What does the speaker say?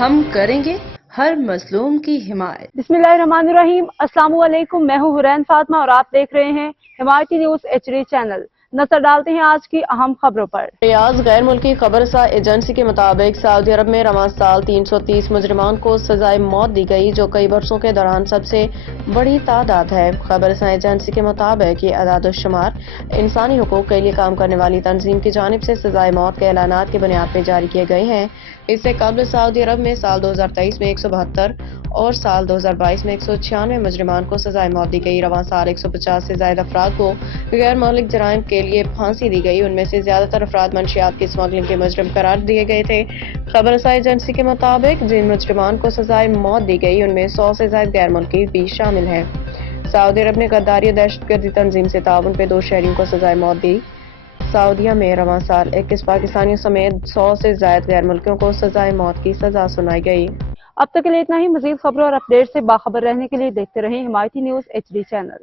ہم کریں گے ہر مظلوم کی حمایت۔ بسم اللہ الرحمن الرحیم۔ السلام علیکم، میں ہوں حرین فاطمہ اور آپ دیکھ رہے ہیں حمایتی نیوز HD چینل۔ نظر ڈالتے ہیں آج کی اہم خبروں پر۔ ریاض غیر ملکی خبرسا ایجنسی کے مطابق سعودی عرب میں رواں سال 330 مجرمان کو سزائے موت دی گئی، جو کئی برسوں کے دوران سب سے بڑی تعداد ہے۔ خبرسا ایجنسی کے مطابق یہ اعداد و شمار انسانی حقوق کے لیے کام کرنے والی تنظیم کی جانب سے سزائے موت کے اعلانات کی بنیاد پہ جاری کیے گئے ہیں۔ اس سے قبل سعودی عرب میں سال 2023 میں 172 اور سال 2022 میں 196 مجرمان کو سزائے موت دی گئی۔ رواں سال 150 سے زائد افراد کو غیر مہلک جرائم کے لیے پھانسی دی گئی، ان میں سے زیادہ تر افراد منشیات کی اسمگلنگ کے مجرم قرار دیے گئے تھے۔ خبرسا ایجنسی کے مطابق جن مجرمان کو سزائے موت دی گئی ان میں 100 سے زائد غیر ملکی بھی شامل ہیں۔ سعودی عرب نے غداری اور دہشت گردی تنظیم سے تعاون پہ 2 شہریوں کو سزائے موت دی۔ سعودیہ میں رواں سال 21 پاکستانیوں سمیت 100 سے زائد غیر ملکیوں کو سزائے موت کی سزا سنائی گئی۔ اب تک کے لیے اتنا ہی۔ مزید خبروں اور اپڈیٹ سے باخبر رہنے کے لیے دیکھتے رہیں حمایتی نیوز HD چینل۔